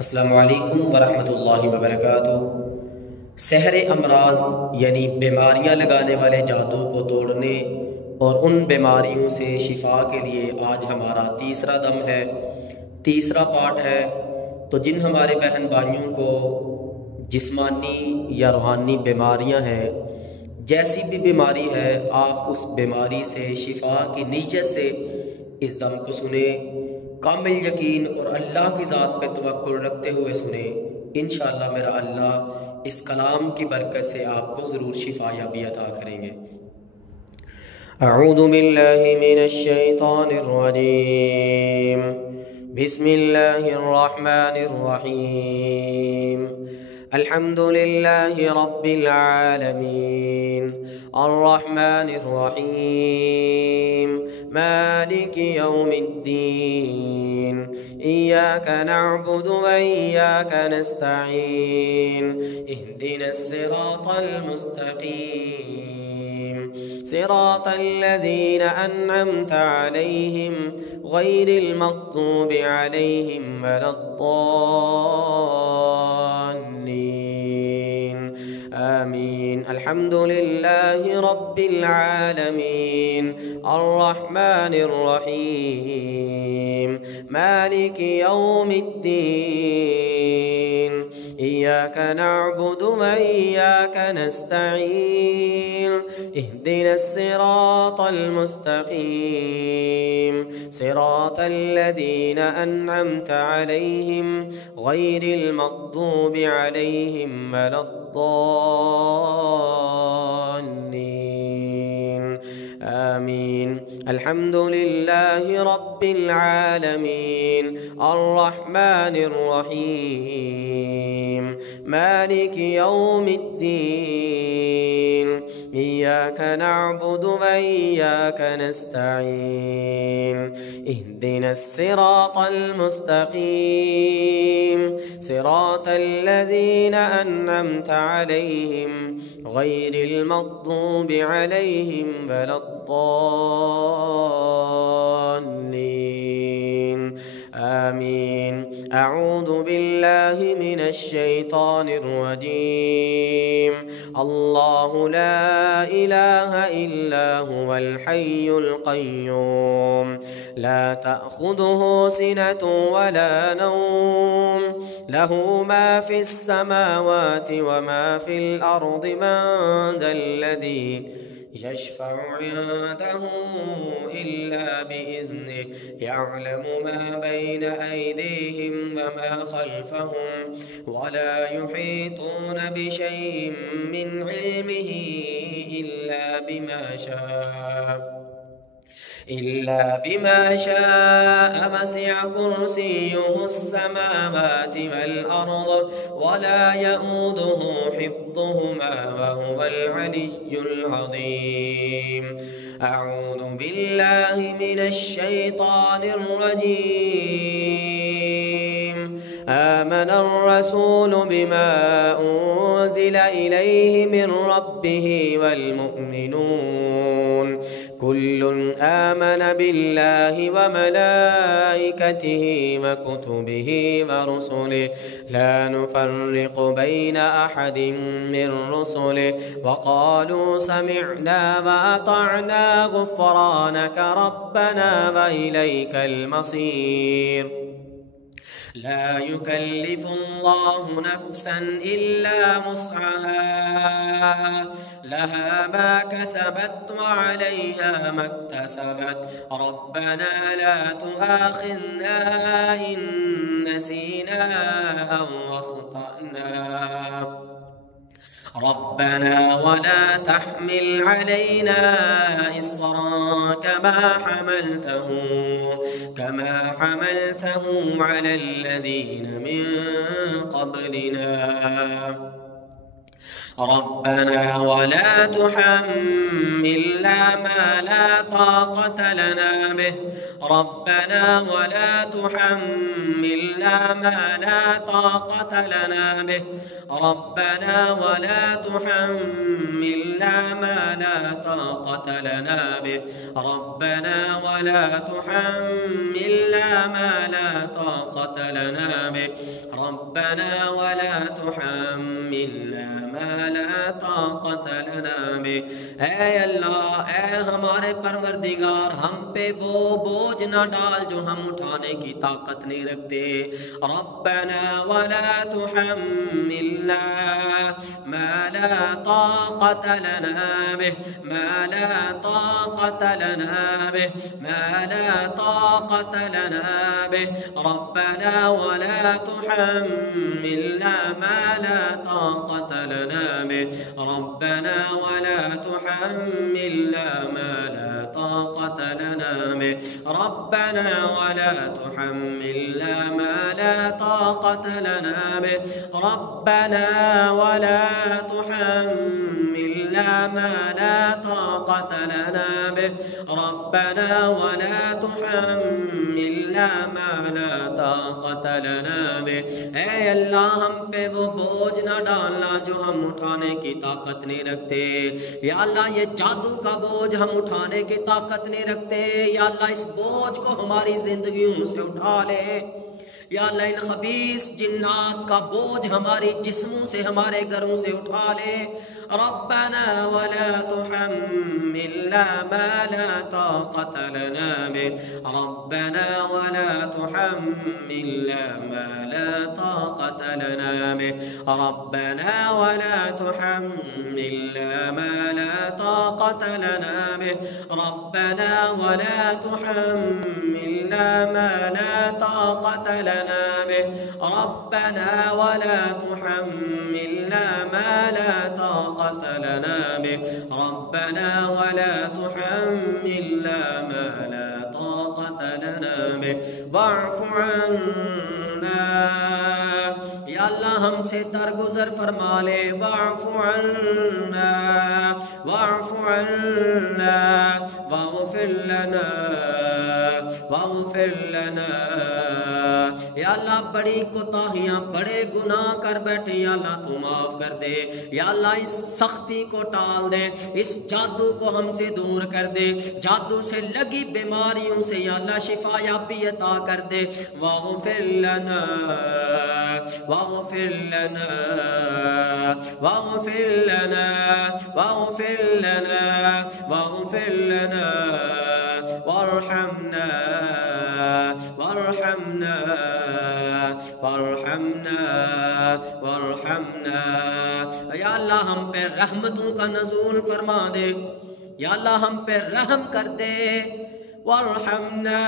अस्सलामु अलैकुम वरहमतुल्लाहि वबरकातुहू। सहरे अमराज यानी बीमारियां लगाने वाले जादू को तोड़ने और उन बीमारियों से शिफा के लिए आज हमारा तीसरा दम है, तीसरा पार्ट है। तो जिन हमारे बहन भाइयों को जिस्मानी या रूहानी बीमारियां हैं, जैसी भी बीमारी है, आप उस बीमारी से शिफा की नीयत से इस दम को सुने, कामिल यकीन और अल्लाह की ज़ात पे तवक्कुल रखते हुए सुने। इंशाअल्लाह मेरा अल्लाह इस कलाम की बरकत से आपको ज़रूर शिफा याबी अता करेंगे। अऊज़ु बिल्लाहि मिनश शैतानिर रजीम, बिस्मिल्लाहिर रहमानिर रहीम। अल्हम्दुलिल्लाहि रब्बिल आलमीन, अर्रहमानिर रहीम, मालिकि यौमिद्दीन, इय्याका नअबुदु व इय्याका नस्तईन, इहदिनस सिरातल मुस्तकीम, सिरातल लज़ीना अन्अमता अलैहिम गैरिल मग़्दूबि अलैहिम वलद्दाल्लीन, आमीन। अल्हम्दुलिल्लाहि रब्बिल आलमीन, अर्रहमानिर रहीम, मालिकि यौमिद्दीन, इय्याका नअबुदु व इय्याका नस्तईन, इहदिनस सिरातल मुस्तकीम, सिरातल लज़ीना अन्अमता अलैहिम गैरिल मग़्दूबि अलैहिम वलद्दाल्लीन, आमीन। अल्हम्दुलिल्लाहि रब्बिल आलमीन, अर्रहमानिर रहीम, मालिकि यौमिद्दीन, इय्याका नअबुदु व इय्याका नस्तईन, इहदिनस सिरातल मुस्तकीम, सिरातल लज़ीना अन्अमता अलैहिम गैरिल मग़्दूबि अलैहिम वलद्दाल्लीन, आमीन। अऊज़ु बिल्लाहि मिनश शैतानिर रजीम। अल्लाहु ला इलाहा इल्ला हुवल हय्युल क़य्यूम, ला तअख़ुज़ुहु सिनतुन वला नौम, लहू मा फ़िस समावाति व मा फ़िल अर्दि, मन ज़ल्लज़ी यशफ़अु इंदहु इल्ला बिइज़्निहि, यअलमु मा बैन अयदीहिम व मा ख़ल्फ़हुम, वला युहीतून बिशैइन मिन इल्मिहि इल्ला बिमा शाअ, वसिअ कुर्सियुहु अस्समावाति वल अर्द, वला यऊदुहु हिफ्ज़ुहुमा व हुवल अलिय्युल अज़ीम। अऊज़ु बिल्लाहि मिनश शैतानिर रजीम। आमनर रसूलु बिमा उन्ज़िला इलैहि मिर रब्बिहि वल मुअ्मिनून, कुल्लुन आमन बिल्लाहि व मलाइकतिहि व कुतुबिहि व रुसुलिहि, ला नुफ़र्रिक़ु बैन अहदिन मिर रुसुलिहि, व क़ालू समिअना व अतअना गुफ़्रानक रब्बना व इलैकल मसीर। ला युकल्लिफ़ुल्लाहु नफ़्सन इल्ला वुस्अहा, लहा मा कसबत व अलैहा मक्तसबत, रब्बना ला तुआख़िज़ना इन नसीना अव अख़्तअना, रब्बना वला तहमिल अलैना इस्रा कमा हमलतहु अलल्लज़ीना मिन क़ब्लिना, रब्बना वला तुहम्मिलना मा ला ताक़त लना बिह रब्बना वला तुहम्मिलना मा ला ताक़त लना बिह रब्बना वला तुहम्मिलना मा ला ताक़त लना बिह रब्बना वला तुहम्मिलना मा ला ताक़त लना बिह रब्बना वला तुहम्मिलना मा ला ताक़त लना बिह। ऐ अल्लाह, ऐ हमारे परवरदिगार, हम पे वो बोझ न डाल जो हम उठाने की ताकत नहीं रखते। रब्बना वला तुहम्मिलना मा ला ताक़त लना बिह मा ला ताक़त लना बिह मा ला ताक़त लना बिह रब्बना वला तुहम्मिलना मा ला ताक़त लना बिह रब्बना वला तुहम्मिलना मा ला ताक़त लना बिह रब्बना वला तुहम्मिलना मा ला ताक़त लना बिह रब्बना वला तुहम्मिलना मा ला ताक़त लना बिह रब्बना वला तुहम्मिलना मा ला ताक़त लना बिह। ऐ अल्लाह, हम पे वो बोझ न डालना जो हम उठाने की ताकत नहीं रखते। या अल्लाह, ये जादू का बोझ हम उठाने की ताकत नहीं रखते। या अल्लाह, इस बोझ को हमारी जिंदगियों से उठा ले। या अल्लाह, इन खबीस जिन्नात का बोझ हमारी जिस्मों से, हमारे घरों से उठा ले। रब्बना वला तुहम्मिलना मा ला ताक़त लना बिह रब्बना वला तुहम्मिलना मा ला ताक़त लना बिह रब्बना वला तुहम्मिलना मा ला ताक़त लना बिह रब्बना वला तुहम्मिलना मा ला ताक़त लना बिह रब्बना वला तुहम्मिलना मा ला ताक़त लना बिह रब्बना वला तुहम्मिलना मा ला ताक़त लना बिह वाअफ़ु अन्ना। या अल्लाह, हमसे दरगुजर फरमा ले। वाअफ़ु अन्ना वाअफ़ु अन्ना वाग़फ़िर लना वाग़फ़िर लना। या अल्लाह, बड़ी कोताहियां, बड़े गुनाह कर बैठे, या अल्लाह तू माफ कर दे। या अल्लाह, इस सख्ती को टाल दे, इस जादू को हमसे दूर कर दे, जादू से लगी बीमारियों से या अल्लाह शिफा याबी अता कर दे। वाग़फ़िर लना वाग़फ़िर लना वाग़फ़िर लना वाग़फ़िर लना वाग़फ़िर लना वरहमना वरहमना वरहमना वरहमना। या अल्लाह, हम पे रहमतों का नज़ूल फरमा दे। या अल्लाह, हम पे रहम कर दे। वरहमना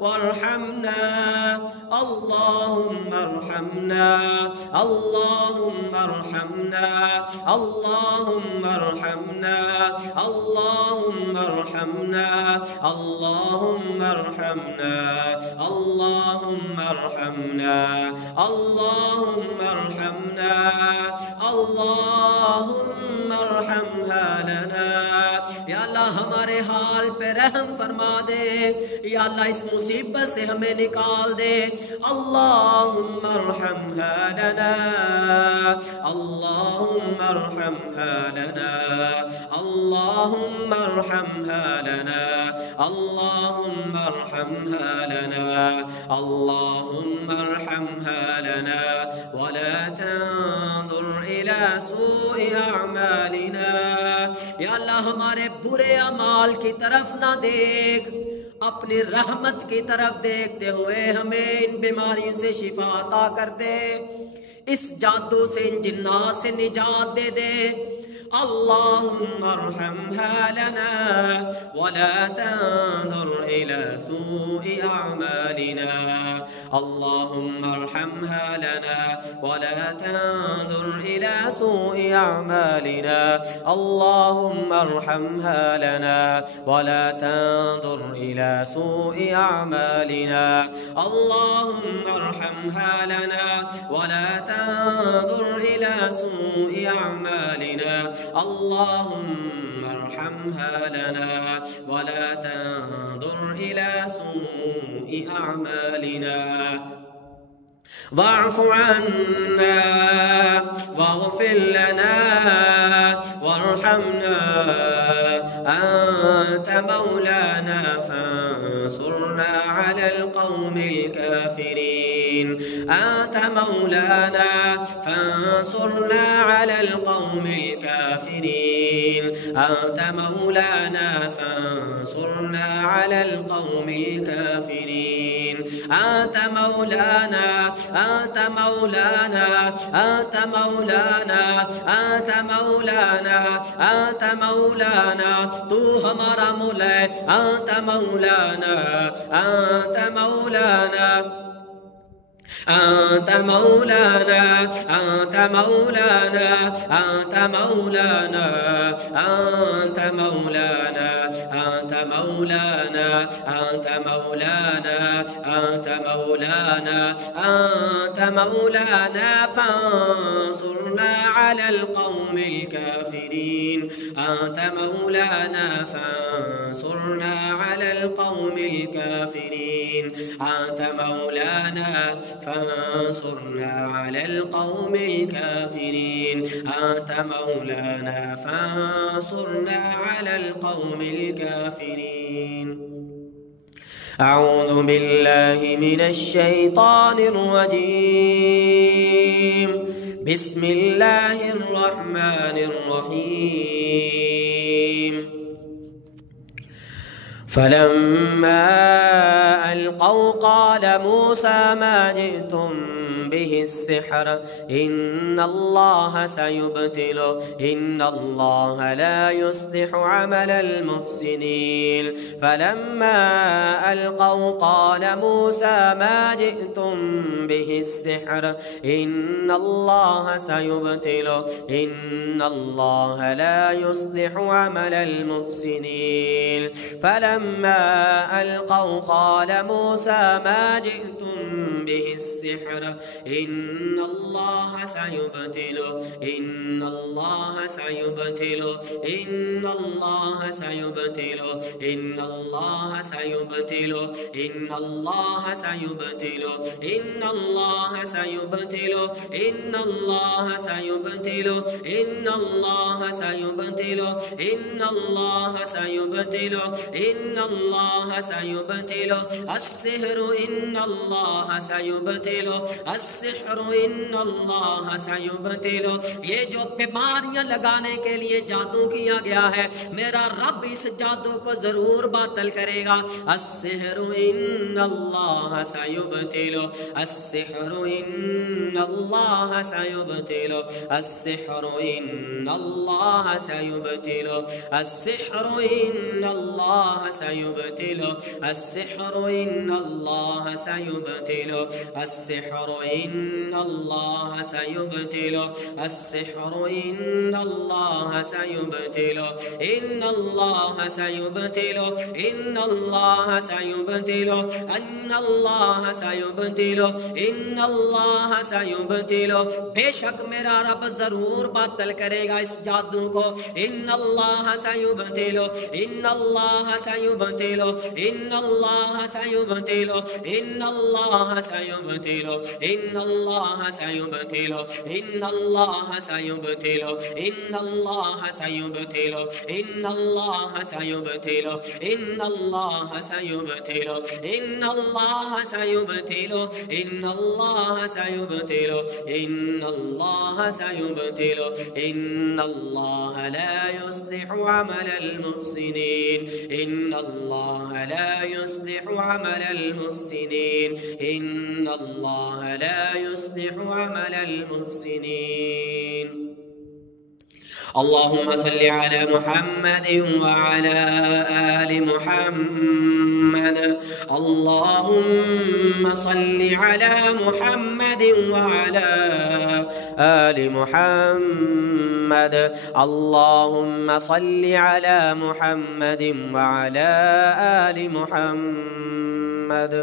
वरहमना अल्लाहुम्मा अरहमना अल्लाहुम्मा अरहमना अल्लाहुम्मा अरहमना अल्लाहुम्मा अरहमना अल्लाहुम्मा अरहमना अल्लाहुम्मा अरहमना अल्लाहुम्मा अरहमना अल्लाहुम्मा अरहमहा लना। या अल्लाह, हमारे हाल पे रहम फरमा दे। या अल्लाह, इस मुसीबत से हमें निकाल दे। अल्लाहुम्मा अरहमहा लना अल्लाहुम्मा अरहमहा लना अल्लाहुम्मा अरहमहा लना अल्लाहुम्मा अरहमहा लना अल्लाहुम्मा अरहमहा लना वला तंजुर इला सूइ अअमालिना। या अल्लाह, हमारे बुरे अमाल की तरफ ना देख, अपनी रहमत की तरफ देखते हुए हमें इन बीमारियों से शिफा अता कर दे। इस जादू से, इन जिन्नात से निजात दे दे। अल्लाहुम्मा अरहमहा लना वला तंजुर इला सूइ अअमालिना अल्लाहुम्मा अरहमहा लना वला तंजुर इला सूइ अअमालिना अल्लाहुम्मा अरहमहा लना वला तंजुर इला सूइ अअमालिना अल्लाहुम्मा अरहमहा ارحمها لنا ولا تنظر إلى سوء أعمالنا. اللهم ارحمها لنا ولا تنظر إلى سوء أعمالنا. واعف عنا واغفر لنا وارحمنا، أنت مولانا فانصرنا على القوم الكافرين. أنت مولانا فانصرنا على القوم الكافرين. أنت مولانا فانصرنا على القوم الكافرين. أنت مولانا أنت مولانا أنت مولانا أنت مولانا أنت مولانا تو ہمارا مولا ہے. أنت مولانا أنت مولانا أنت مولانا أنت مولانا أنت مولانا أنت مولانا أنت مولانا أنت مولانا أنت مولانا أنت مولانا فانصرنا على القوم الكافرين. أنت مولانا فانصرنا على القوم الكافرين. أنت مولانا فانصرنا على القوم الكافرين. أنت مولانا فانصرنا على القوم الكافرين. أعوذ بالله من الشيطان الرجيم. بسم الله الرحمن الرحيم. فلما ألقوا قال موسى ما جئتم به السحر إن الله سيبطله إن الله لا يصلح عمل المفسدين. فلما ألقوا قال موسى ما جئتم به السحر إن الله سيبطله إن الله لا يصلح عمل المفسدين. فلما ألقوا قال موسى ما جئتم به السحر إن الله سيبطله إن الله سيبطله إن الله سيبطله إن الله سيبطله إن الله سيبطله إن الله سيبطله إن الله سيبطله إن الله سيبطله إن الله سيبطله إن الله سيبطله السحر إن الله سيبطله السحر إن الله سيبطله. یہ جو بیماریاں لگانے کے لیے جادو کیا گیا ہے میرا رب اس جادو کو ضرور باطل کرے گا. السحر إن الله سيبطله السحر إن الله سيبطله السحر إن الله سيبطله السحر إن الله سيبطله السحر إن الله سيبطله السحر إن الله سيبطله السحر إن الله سيبطله إن الله سيبطله إن الله سيبطله أن الله سيبطله إن الله سيبطله. بے شک میرا رب ضرور باطل کرے گا اس جادو کو. إن الله سيبطله إن الله سيبطله إن الله سيبطله إن الله سيبطله إن الله سيبطله إن الله سيبطله إن الله سيبطله إن الله سيبطله إن الله سيبطله إن الله سيبطله إن الله سيبطله إن الله سيبطله إن الله لا يصلح عمل المفسدين إن الله لا يصلح عمل المفسدين إن الله لا يصلح عمل المفسدين. اللهم صل على محمد وعلى آل محمد. اللهم صل على محمد وعلى آل محمد. اللهم صل على محمد وعلى آل محمد.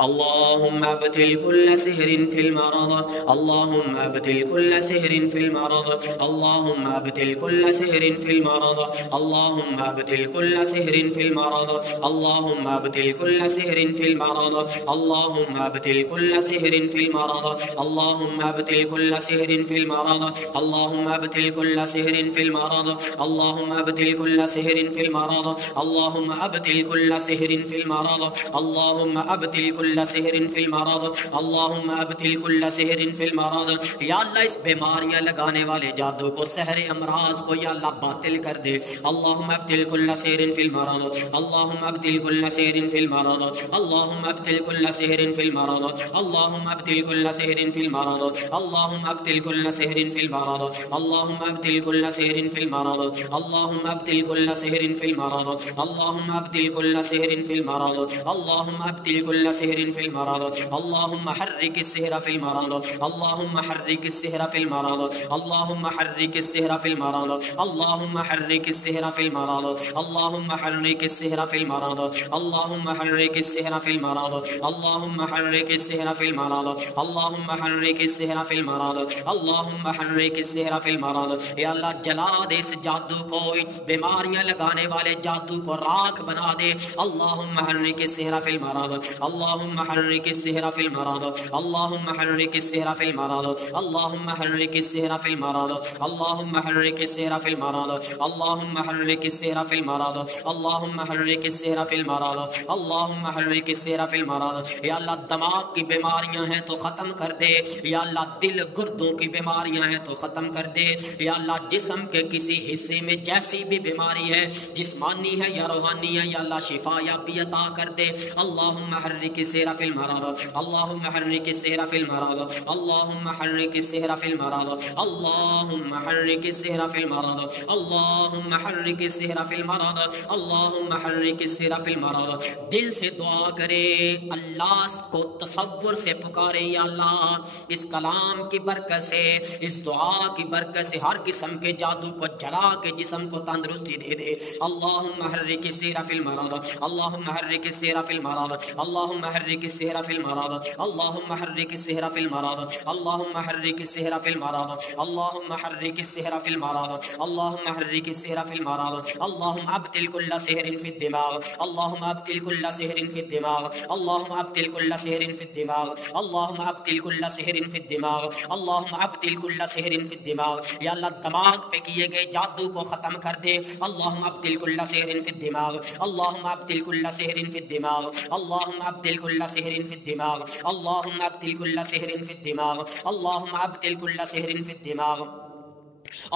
अल्लाहुम्मा अब्तिल कुल्ल सिहरिन फिल मरद, अल्लाहुम्मा अब्तिल कुल्ल सिहरिन फिल मरद, अल्लाहुम्मा अब्तिल कुल्ल सिहरिन फिल मरद, अल्लाहुम्मा अब्तिल कुल्ल सिहरिन फिल मरद, अल्लाहुम्मा अब्तिल कुल्ल सिहरिन फिल मरद, अल्लाहुम्मा अब्तिल कुल्ल सिहरिन फिल मरद, अल्लाहुम्मा अब्तिल कुल्ल सिहरिन फिल मरद, अल्लाहुम्मा अब्तिल कुल्ल सिहरिन फिल मरद, अल्लाहुम्मा अब्तिल कुल्ल सिहरिन फिल मरद, अल्लाहुम्मा अब्तिल कुल्ल सिहरिन फिल मरद, अल्लाहुम्मा अब्तिल कुल्ल सिहरिन फिल मरद, अल्लाहुम्मा अब्तिल कुल्ल सिहरिन फिल मरद। या अल्लाह इस बीमारियां लगाने वाले जादू को, सहरे अमराज को या अल्लाह बातिल कर दे। अल्लाहुम्मा अब्तिल कुल्ल सिहरिन फिल मरद, अल्लाहुम्मा अब्तिल कुल्ल सिहरिन फिल मरद, अल्लाहुम्मा अब्तिल कुल्ल सिहरिन फिल मरद, अल्लाहुम्मा अब्तिल कुल्ल सिहरिन फिल मरद, अल्लाहुम्मा अब्तिल कुल्ल सिहरिन फिल मरद, अल्लाहुम्मा अब्तिल कुल्ल सिहरिन फिल मरद, अल्लाहुम्मा अब्तिल कुल्ल सिहरिन फिल मरद, अल्लाहुम्मा अब्तिल कुल्ल सिहरिन फिल मरद, अल्लाहुम्मा अब्तिल कुल्ल सिहरिन फिल मरद, अल्लाहुम्मा हर्रिक सिहरा फिल मरद, अल्लाहुम्मा हर्रिक सिहरा फिल मरद, अल्लाहुम्मा हर्रिक सिहरा फिल मरद, अल्लाहुम्मा हर्रिक सिहरा फिल मरद, अल्लाहुम्मा हर्रिक सिहरा फिल मरद, अल्लाहुम्मा हर्रिक सिहरा फिल मरद, अल्लाहुम्मा हर्रिक सिहरा फिल मरद, अल्लाहुम्मा हर्रिक सिहरा फिल मरद, अल्लाहुम्मा हर्रिक सिहरा फिल मरद। या अल्लाह जला दे इस जादू को, इस बीमारियां लगाने वाले जादू को राख बना दे। अल्लाहुम्मा हर्रिक सिहरा फिल मरद, अल्लाहुम्मा हर्रिक सिहरा फिल मरद, अल्लाहुम्मा हर्रिक सिहरा फिल मरद, अल्लाहुम्मा हर्रिक सिहरा फिल मरद, अल्लाहुम्मा हर्रिक सिहरा फिल मरद, अल्लाहुम्मा हर्रिक सिहरा फिल मरद, अल्लाहुम्मा हर्रिक सिहरा फिल मरद, अल्लाहुम्मा हर्रिक सिहरा फिल मरद। या अल्लाह दिमाग की बीमारियां हैं तो खत्म कर दे। या अल्लाह दिल गुर्दों की बीमारियां हैं तो खत्म कर दे। या अल्लाह जिस्म के किसी हिस्से में जैसी भी बीमारी है, जिस्मानी है या रूहानी है, या अल्लाह शिफा या भी अता कर दे। अल्लाहुम्मा हर्रिक सिहरा फिल मरद, अल्लाहुम्मा हर्रिक सिहरा फिल मरद, अल्लाहुम्मा हर्रिक सिहरा फिल मरद, अल्लाहुम्मा हर्रिक सिहरा फिल मरद, अल्लाहुम्मा हर्रिक सिहरा फिल मरद, अल्लाहुम्मा हर्रिक सिहरा फिल मरद। दिल से दुआ करे, अल्लाह को तसव्वुर से पुकारे। या अल्लाह इस कलाम की बरकत से, इस दुआ की बरकत से हर किस्म के जादू को जला के जिस्म को तंदुरुस्ती दे दे। अल्लाहुम्मा हर्रिक सिहरा फिल मरद, अल्लाहुम्मा हर्रिक सिहरा फिल मरद, अल्लाहुम्मा हर्रिक सिहरा फिल मरद, अल्लाहुम्मा हर्रिक सिहरा फिल मरद, अल्लाहुम्मा हर्रिक सिहरा फिल मरद, अल्लाहुम्मा हर्रिक सिहरा फिल मरद, अल्लाहुम्मा हर्रिक सिहरा फिल मरद। अल्लाहुम्मा अब्तिल कुल्ल सिहरिन फिद दिमाग, अल्लाहुम्मा अब्तिल कुल्ल सिहरिन फिद दिमाग, अल्लाहुम्मा अब्तिल कुल्ल सिहरिन फिद दिमाग, अल्लाहुम्मा अब्तिल कुल्ल सिहरिन फिद दिमाग, अल्लाहुम्मा अब्तिल कुल्ल सिहरिन फिद दिमाग। या अल्लाह दिमाग पे किए गए जादू को खत्म कर दे। अल्लाहुम्मा अब्तिल कुल्ल सिहरिन फिद दिमाग, अल्लाहुम्मा अब्तिल कुल्ल सिहरिन फिद दिमाग, अल्लाहुम्मा अब्तिल कुल्ल सिहरिन फिद दिमाग, अल्लाहुम्मा अब्तिल कुल्ल सिहरिन फिद दिमाग, अल्लाहुम्मा अब्तिल कुल्ल सिहरिन फिद दिमाग,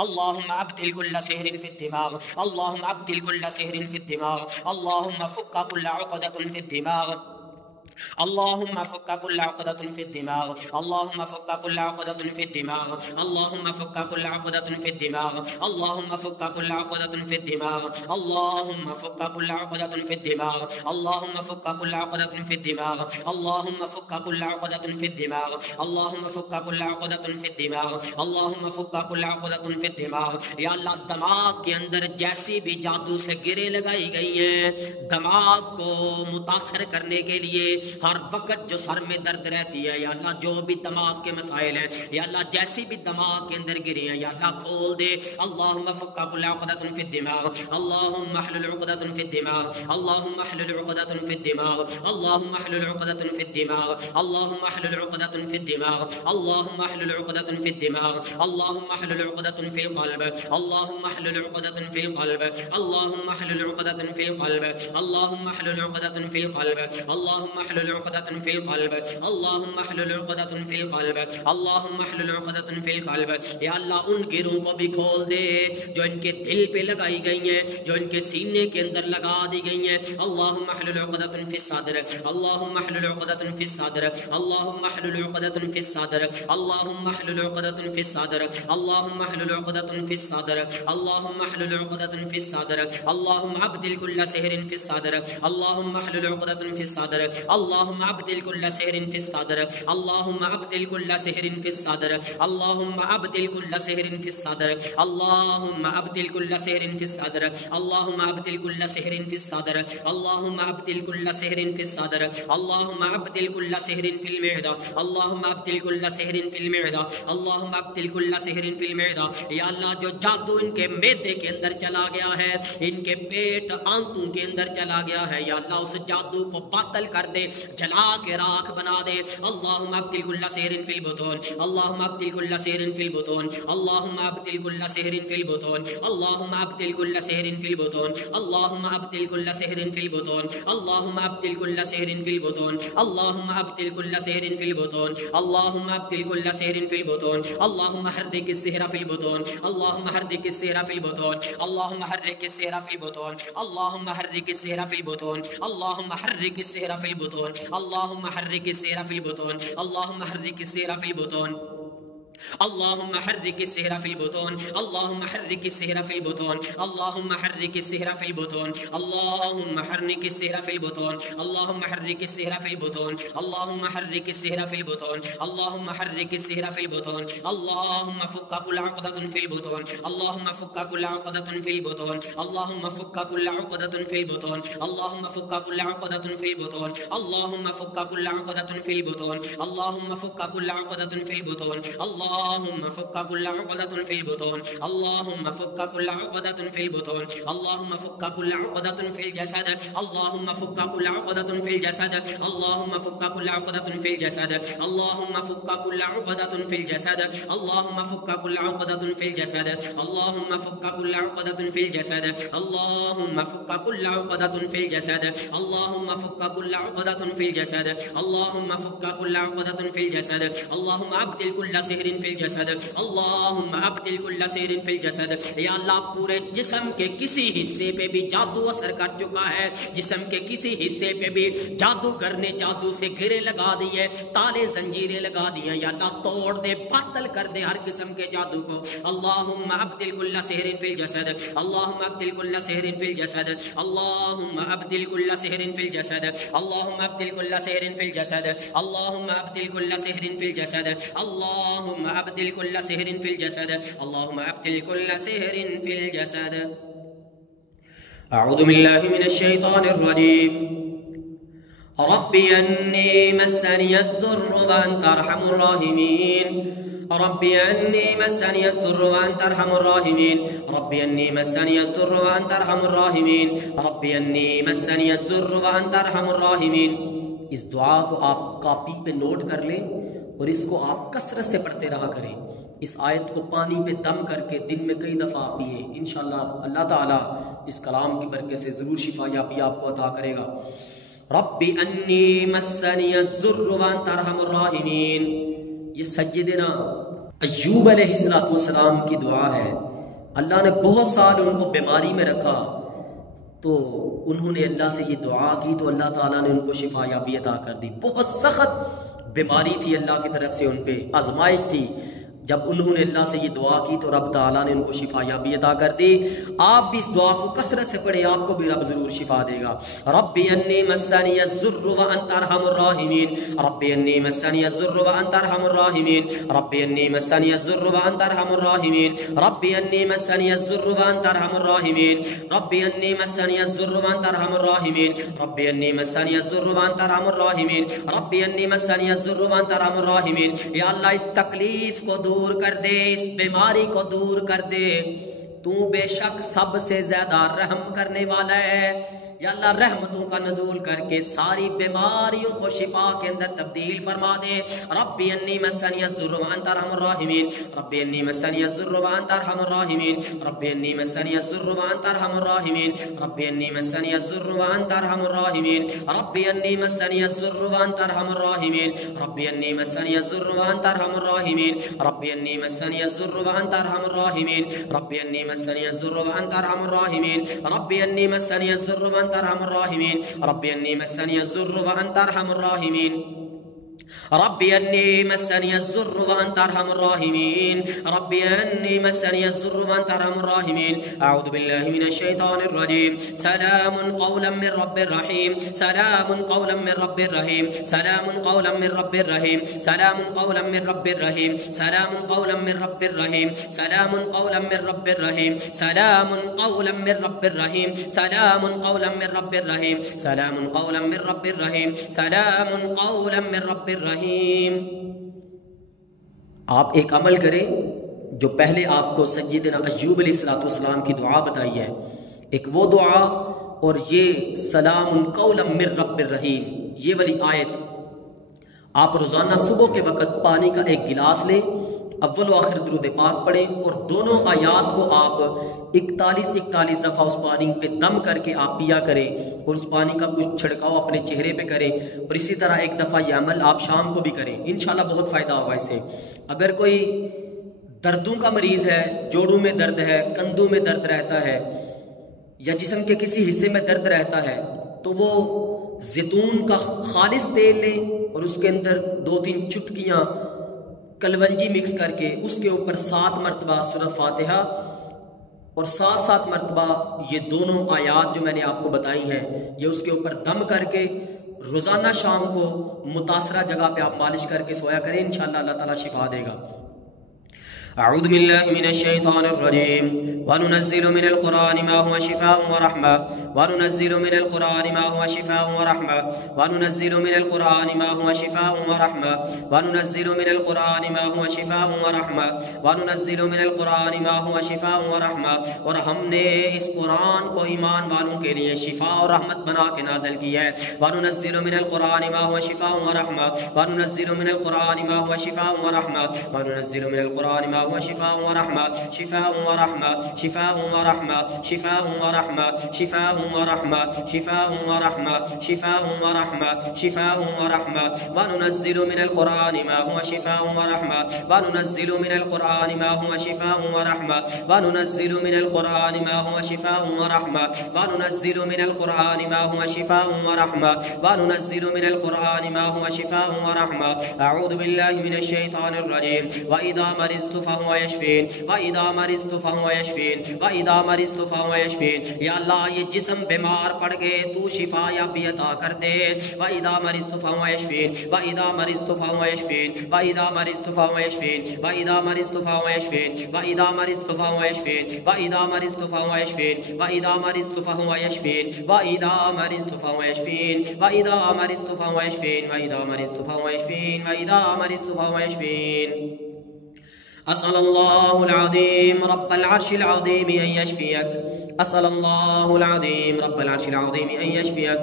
अल्लाहुम्मा अब्तिल कुल्ल सिहरिन फिद दिमाग, अल्लाहुम्मा अब्तिल कुल्ल सिहरिन फिद दिमाग, अल्लाहुम्मा फुक्का कुल्ल उक़दतुन फिद दिमाग, अल्लाहुम्मा फुक्का कुल्ल उक़दतुन फिद दिमाग, अल्लाहुम्मा फुक्का कुल्ल उक़दतुन फिद दिमाग, अल्लाहुम्मा फुक्का कुल्ल उक़दतुन फिद दिमाग, अल्लाहुम्मा फुक्का कुल्ल उक़दतुन फिद दिमाग, अल्लाहुम्मा फुक्का कुल्ल उक़दतुन फिद दिमाग, अल्लाहुम्मा फुक्का कुल्ल उक़दतुन फिद दिमाग, अल्लाहुम्मा फुक्का कुल्ल उक़दतुन फिद दिमाग, अल्लाहुम्मा फुक्का कुल्ल उक़दतुन फिद दिमाग, अल्लाहुम्मा फुक्का कुल्ल उक़दतुन फिद दिमाग। या अल्लाह दिमाग के अंदर जैसी भी जादू से गिरे लगाई गई हैं, दिमाग को मुतासर करने के लिए हर वक्त जो सर में दर्द रहती है, या अल्लाह जो भी दिमाग के मसाइल हैं, या अल्लाह जैसी भी दिमाग के अंदर गिरे हैं, या अल्लाह खोल दे। अल्लाहुम्मा फुक्का कुल्ल उक़दतुन फिद दिमाग, अल्लाहुम्मा हल्लुल उक़दतुन फिद दिमाग, अल्लाहुम्मा हल्लुल उक़दतुन फिद दिमाग, अल्लाहुम्मा हल्लुल उक़दतुन फिद दिमाग, अल्लाहुम्मा हल्लुल उक़दतुन फिद दिमाग, अल्लाहुम्मा हल्लुल उक़दतुन फिद दिमाग, अल्लाहुम्मा हल्लुल उक़दतुन फिल क़ल्ब, अल्लाहुम्मा हल्लुल उक़दतुन फिल क़ल्ब, अल्लाहुम्मा हल्लुल उक़दतुन फिल क़ल्ब, अल्लाहुम्मा हल्लुल उक़दतुन फिल क़ल्ब, अल्लाहुम्मा हल्लुल उक़दतुन फिल क़ल्ब, अल्लाहुम्मा हल्लुल उक़दतुन फिल क़ल्ब, अल्लाहुम्मा हल्लुल उक़दतुन फिल क़ल्ब। या अल्लाह उन गिरों को भी खोल दे जो इनके दिल पे लगाई गई हैं, जो इनके सीने के अंदर लगा दी गई हैं। अल्लाहुम्मा हल्लुल उक़दतुन फिस सद्र, अल्लाहुम्मा हल्लुल उक़दतुन फिस सद्र, अल्लाहुम्मा हल्लुल उक़दतुन फिस सद्र, अल्लाहुम्मा हल्लुल उक़दतुन फिस सद्र, अल्लाहुम्मा हल्लुल उक़दतुन फिस सद्र, अल्लाहुम्मा हल्लुल उक़दतुन फिस सद्र, अल्लाहुम्मा अब्तिल कुल्ल सिहरिन फिस सद्र, अल्लाहुम्मा हल्लुल उक़दतुन फिस सद्र, अल्लाहुम्मा अब्दिल कुल्ला सहरिन फिस सदर, अल्लाहुम्मा अब्दिल कुल्ला सहरिन फिस सदर, अल्लाहुम्मा अब्दिल कुल्ला सहरिन फिस सदर, अल्लाहुम्मा अब्दिल कुल्ला सहरिन फिस सदर, अल्लाहुम्मा अब्दिल कुल्ला सहरिन फिस सदर, अल्लाहुम्मा अब्दिल कुल्ला सहरिन फिस सदर, अल्लाहुम्मा अब्दिल कुल्ला सहरिन फिल मेदा, अल्लाहुम्मा अब्दिल कुल्ला सहरिन फिल मेदा, अल्लाहुम्मा अब्दिल कुल्ला सहरिन फिल मेदा। या अल्लाह, जो जादू इनके मेदे के अंदर चला गया है, इनके पेट आंतों के अंदर चला गया है, या अल्लाह उस जादू को बातल कर दे, जला के राख बना दे। अल्लाहुम्मा अब्दिल कुल्ला सहरिन फिल बुतून, अल्लाहुम्मा अब्दिल कुल्ला सहरिन फिल बुतून, अल्लाहुम्मा अब्दिल कुल्ला सहरिन फिल बुतून, अल्लाहुम्मा अब्दिल कुल्ला सहरिन फिल बुतून, अल्लाहुम्मा अब्दिल कुल्ला सहरिन फिल बुतून, अल्लाहुम्मा अब्दिल कुल्ला सहरिन फिल बुतून, अल्लाहुम्मा अब्दिल कुल्ला सहरिन फिल बुतून, अल्लाहुम्मा अब्दिल कुल्ला सहरिन फिल बुतून, अल्लाहुम्मा हर्रिक इस्सिहरा फिल बुतून, अल्लाहुम्मा हर्रिक इस्सिहरा फिल बुतून, अल्लाहुम्मा हर्रिक इस्सिहरा फिल बुतून, अल्लाहुम्मा हर्रिक इस्सिहरा फिल बुतून, अल्लाहुम्मा हर्रिक इस्सिहरा फिल बुतून, अल्लाहुम्मा हर्रिक इस्सिहरा फिल बुतून, अल्लाहुम्मा हर्रिक इस्सिहरा फिल बुतून, अल्लाहुम्मा हर्रिक इस्सिहरा फिल बुतून, अल्लाहुम्मा हर्रिक इस्सिहरा फिल बुतून, अल्लाहुम्मा हर्रिक इस्सिहरा फिल बुतून, अल्लाहुम्मा हर्रिक इस्सिहरा फिल बुतून, अल्लाहुम्मा हर्रिक इस्सिहरा फिल बुतून, अल्लाहुम्मा हर्रिक इस्सिहरा फिल बुतून, अल्लाहुम्मा हर्रिक इस्सिहरा फिल बुतून, अल्लाहुम्मा फुक्का कुल्ला उक़दतुन फिल बुतून, अल्लाहुम्मा फुक्का कुल्ला उक़दतुन फिल बुतून, अल्लाहुम्मा फुक्का कुल्ला उक़दतुन फिल बुतून, अल्लाहुम्मा फुक्का कुल्ला उक़दतुन फिल बुतून, अल्लाहुम्मा फुक्का कुल्ला उक़दतुन फिल बुतून, अल्लाहुम्मा फुक्का कुल्ला उक़दतुन फिल बुतून, अल्लाहुम्मा फुक्का कुल्ला उक़दतुन फिल बुतून, अल्लाहुम्मा फुक्का कुल्ला उक़दतुन फिल बुतून, अल्लाहुम्मा फुक्का कुल्ला उक़दतुन फिल जसद, अल्लाहुम्मा फुक्का कुल्ला उक़दतुन फिल जसद, अल्लाहुम्मा फुक्का कुल्ला उक़दतुन फिल जसद, अल्लाहुम्मा फुक्का कुल्ला उक़दतुन फिल जसद, अल्लाहुम्मा फुक्का कुल्ला उक़दतुन फिल जसद, अल्लाहुम्मा फुक्का कुल्ला उक़दतुन फिल जसद, अल्लाहुम्मा फुक्का कुल्ला उक़दतुन फिल जसद, अल्लाहुम्मा फुक्का कुल्ला उक़दतुन फिल जसद, अल्लाहुम्मा फुक्का कुल्ला उक़दतुन फिल जसद, अल्लाहुम्मा अब्दिल कुल्ला सहरिन फिल जसद, अल्लाहुम्मा अब्दिल कुल्ला सहरिन फिल जसद। या अल्लाह, पूरे जिस्म के किसी हिस्से पे भी जादू असर कर चुका है, जिस्म के किसी हिस्से पे भी जादूगर ने जादू से घेरे लगा दिए, ताले जंजीरें लगा दिए, या अल्लाह तोड़ दे, बातल कर दे हर किस्म के जादू को। अल्लाहुम्मा अब्दिल कुल्ला सहरिन फिल जसद, अल्लाहुम्मा अब्दिल कुल्ला सहरिन फिल जसद, अल्लाहुम्मा अब्दिल कुल्ला सहरिन फिल जसद, अल्लाहुम्मा अब्दिल कुल्ला सहरिन फिल जसद, अल्लाहुम्मा अब्दिल कुल्ला सहरिन फिल जसद, अल्लाहुम्मा अब्दिल कुल्ला सहरिन फिल जसद, अल्लाहुम्मा अब्दिल कुल्ला सहरिन फिल जसद। अऊज़ु बिल्लाहि मिनश शैतानिर रजीम। रब्बी अन्नी मस्सनियद्दुर्रु व अन्ता अरहमुर राहिमीन, रब्बी अन्नी मस्सनियद्दुर्रु व अन्ता अरहमुर राहिमीन, रब्बी अन्नी मस्सनियद्दुर्रु व अन्ता अरहमुर राहिमीन, रब्बी अन्नी मस्सनियद्दुर्रु व अन्ता अरहमुर राहिमीन। इस दुआ को आप कॉपी पे नोट कर लें और इसको आप कसरत से पढ़ते रहा करें। इस आयत को पानी पे दम करके दिन में कई दफ़ा पिए, इंशाअल्लाह अल्लाह ताला इस कलाम की बरकत से ज़रूर शिफा याबी आपको अता करेगा। रब्बी अन्नी मस्सनियज़्ज़ुर्रु व अन्ता अरहमुर राहिमीन। ये सज्जिदना अय्यूब अलैहिस्सलाम की दुआ है। अल्लाह ने बहुत साल उनको बीमारी में रखा, तो उन्होंने अल्लाह से ये दुआ की तो अल्लाह ताला ने उनको शिफा याबी अता कर दी। बहुत सख्त बीमारी थी, अल्लाह की तरफ से उन पे आजमाइश थी। जब उन्होंने अल्लाह से ये दुआ की तो रब ताला ने उनको शिफा याबी अता कर दी। आप भी इस दुआ को कसरत से पढ़े, आपको भी रब जरूर शिफा देगा। रब्बी अन्नी मस्सनियज़्ज़ुर्रु व अन्ता अरहमुर राहिमीन, रब्बी अन्नी मस्सनियज़्ज़ुर्रु व अन्ता अरहमुर राहिमीन, रब्बी अन्नी मस्सनियज़्ज़ुर्रु व अन्ता अरहमुर राहिमीन, रब्बी अन्नी मस्सनियज़्ज़ुर्रु व अन्ता अरहमुर राहिमीन, रब्बी अन्नी मस्सनियज़्ज़ुर्रु व अन्ता अरहमुर राहिमीन, रब्बी अन्नी मस्सनियज़्ज़ुर्रु व अन्ता अरहमुर राहिमीन, रब्बी अन्नी मस्सनियज़्ज़ुर्रु व अन्ता अरहमुर राहिमीन। या अल्लाह, इस तकलीफ को दूर कर दे, इस बीमारी को दूर कर दे, तू बेशक सबसे ज्यादा रहम करने वाला है। या अल्लाह, रहमतों का नज़ूल करके सारी बीमारियों को शिफा के अंदर तब्दील फरमा दे। रब्बी अन्नी मस्सनियज़्ज़ुर्रु व अन्ता अरहमुर राहिमीन, रब्बी अन्नी मस्सनियज़्ज़ुर्रु व अन्ता अरहमुर राहिमीन, रब्बी अन्नी मस्सनियज़्ज़ुर्रु व अन्ता अरहमुर राहिमीन, रब्बी अन्नी मस्सनियज़्ज़ुर्रु व अन्ता अरहमुर राहिमीन, रब्बी अन्नी मस्सनियज़्ज़ुर्रु व अन्ता अरहमुर राहिमीन, रब्बी अन्नी मस्सनियज़्ज़ुर्रु व अन्ता अरहमुर राहिमीन, रब्बी अन्नी मस्सनियज़्ज़ुर्रु व अन्ता अरहमुर राहिमीन, रब्बी अन्नी मस्सनियज़्ज़ुर्रु व अन्ता अरहमुर राहिमीन, रब्बी अन्नी मस्सनियज़्ज़ुर्रु व अन्ता अरहमुर राहिमीन, रब्बी अन्नी मस्सनियज़्ज़ुर्रु व अन्ता अरहमुर राहिमीन। रब्बी अन्नी मस्सनी अज़्ज़ुर्रु व अंता अरहमुर राहिमीन, रब्बी अन्नी मस्सनी अज़्ज़ुर्रु व अंता अरहमुर राहिमीन। अऊज़ु बिल्लाहि मिनश शैतानिर रजीम। सलामुन क़ौलन मिर रब्बिर रहीम, सलामुन क़ौलन मिर रब्बिर रहीम, सलामुन क़ौलन मिर रब्बिर रहीम, सलामुन क़ौलन मिर रब्बिर रहीम, सलामुन क़ौलन मिर रब्बिर रहीम, सलामुन क़ौलन मिर रब्बिर रहीम, सलामुन क़ौलन मिर रब्बिर रहीम, सलामुन क़ौलन मिर रब्बिर रहीम, सलामुन क़ौलन मिर रब्बिर रहीम, सलामुन क़ौलन मिर रब्बिर रहीम। आप एक अमल करें जो पहले आपको सय्यदना अय्यूब अलैहिस्सलाम की दुआ बताई है, एक वो दुआ और ये सलामुन क़ौलन मिर रब्बिर रहीम, ये वाली आयत आप रोज़ाना सुबह के वक़्त पानी का एक गिलास लें, अव्वल व आखिर दुरूद पाक पढ़ें और दोनों आयात को आप 41 दफ़ा उस पानी पे दम करके आप पिया करें और उस पानी का कुछ छिड़काव अपने चेहरे पे करें। और इसी तरह एक दफ़ा यह अमल आप शाम को भी करें, इंशाल्लाह बहुत फ़ायदा होगा इससे। अगर कोई दर्दों का मरीज़ है, जोड़ों में दर्द है, कंधों में दर्द रहता है या जिस्म के किसी हिस्से में दर्द रहता है, तो वो जैतून का खालिस तेल लें और उसके अंदर 2-3 चुटकियाँ कलवंजी मिक्स करके उसके ऊपर 7 मरतबा सूरह फातिहा और 7 मरतबा ये दोनों आयात जो मैंने आपको बताई हैं, ये उसके ऊपर दम करके रोज़ाना शाम को मुतासरा जगह पे आप मालिश करके सोया करें, इंशाअल्लाह अल्लाह ताला शिफा देगा। अऊज़ु बिल्लाहि मिनश शैतानिर रजीम। व नुनज़्ज़िलु मिनल क़ुरआनि मा हुवा शिफ़ाउन व रहमा, व नुनज़्ज़िलु मिनल क़ुरआनि मा हुवा शिफ़ाउन व रहमा, व नुनज़्ज़िलु मिनल क़ुरआनि मा हुवा शिफ़ाउन व रहमा, व नुनज़्ज़िलु मिनल क़ुरआनि मा हुवा शिफ़ाउन व रहमा, व नुनज़्ज़िलु मिनल क़ुरआनि मा हुवा शिफ़ाउन व रहमा। और हमने इस कुरान को ईमान वालों के लिए शिफा और रहमत बना के नाज़िल किया है। व नुनज़्ज़िलु मिनल क़ुरआनि मा हुवा शिफ़ाउन व रहमा, व नुनज़्ज़िलु मिनल क़ुरआनि मा हुवा शिफ़ाउन व रहमा, व नुनज़्ज़िलु मिनल क़ुरआनि मा हुवा शिफ़ाउन व रहमा, शिफ़ाउन व रहमा, शिफ़ाउन व रहमा, शिफ़ाउन व रहमा, शिफ़ाउन व रहमा, शिफ़ाउन व रहमा, शिफ़ाउन व रहमा, शिफ़ाउन व रहमा। व नुनज़्ज़िलु मिनल क़ुरआनि मा हुवा शिफ़ाउन व रहमा, व नुनज़्ज़िलु मिनल क़ुरआनि मा हुवा शिफ़ाउन व रहमा, व नुनज़्ज़िलु मिनल क़ुरआनि मा हुवा शिफ़ाउन व रहमा, व नुनज़्ज़िलु मिनल क़ुरआनि मा हुवा शिफ़ाउन व रहमा, व नुनज़्ज़िलु मिनल क़ुरआनि मा हुवा शिफ़ाउन व रहमा। अऊज़ु बिल्लाहि मिनश शैतानिर रजीम। व इज़ा मरिज़्तु फहुवा यशफ़ीन, व इज़ा मरिज़्तु फहुवा यशफ़ीन, व इज़ा मरिज़्तु फहुवा यशफ़ीन। या अल्लाह ये जिस्म बीमार पड़ गए, तू शिफा याबी अता कर दे। व इज़ा मरिज़्तु फहुवा यशफ़ीन, व इज़ा मरिज़्तु फहुवा यशफ़ीन, व इज़ा मरिज़्तु फहुवा यशफ़ीन, व इज़ा मरिज़्तु फहुवा यशफ़ीन, व इज़ा मरिज़्तु फहुवा यशफ़ीन, व इज़ा मरिज़्तु फहुवा यशफ़ीन, व इज़ा मरिज़्तु फहुवा यशफ़ीन, व इज़ा मरिज़्तु फहुवा यशफ़ीन, व इज़ा मरिज़्तु फहुवा यशफ़ीन, व इज़ा मरिज़्तु फहुवा यशफ़ीन, व इज़ा मरिज़्तु फहुवा यशफ़ीन। अस्सलल्लाहुल अज़ीम रब्बल अर्शिल अज़ीम अन यशफियक, अस्सलल्लाहुल अज़ीम रब्बल अर्शिल अज़ीम अन यशफियक।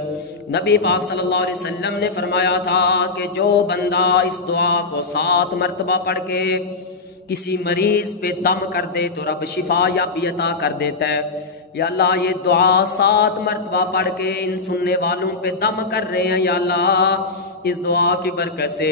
नबी पाक सल्लल्लाहु अलैहि वसल्लम ने फरमाया था कि जो बंदा इस दुआ को 7 मरतबा पढ़ के किसी मरीज पे दम कर दे तो रब शिफा याबी अता कर देता है। या अल्लाह ये दुआ 7 मरतबा पढ़ के इन सुनने वालों पे दम कर रहे हैं, या अल्लाह इस दुआ की बरकत से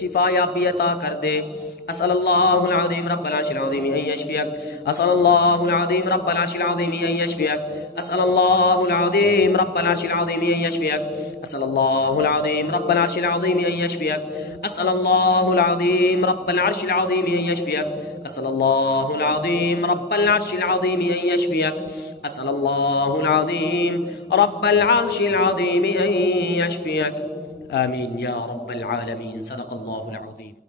शिफा याबी अता कर दे। अस्सलल्लाहुल अज़ीम रब्बल अर्शिल अज़ीम अन यशफियक, अस्सलल्लाहुल अज़ीम रब्बल अर्शिल अज़ीम अन यशफियक, अस्सलल्लाहुल अज़ीम रब्बल अर्शिल अज़ीम अन यशफियक, अस्सलल्लाहुल अज़ीम रब्बल अर्शिल अज़ीम अन यशफियक, अस्सलल्लाहुल अज़ीम रब्बल अर्शिल अज़ीम अन यशफियक, अस्सलल्लाहुल अज़ीम रब्बल अर्शिल अज़ीम अन यशफियक, अस्सलल्लाहुल अज़ीम रब्बल अर्शिल अज़ीम अन यशफियक। आमीन या रब्बल आलमीन। सदक़ल्लाहुल अज़ीम।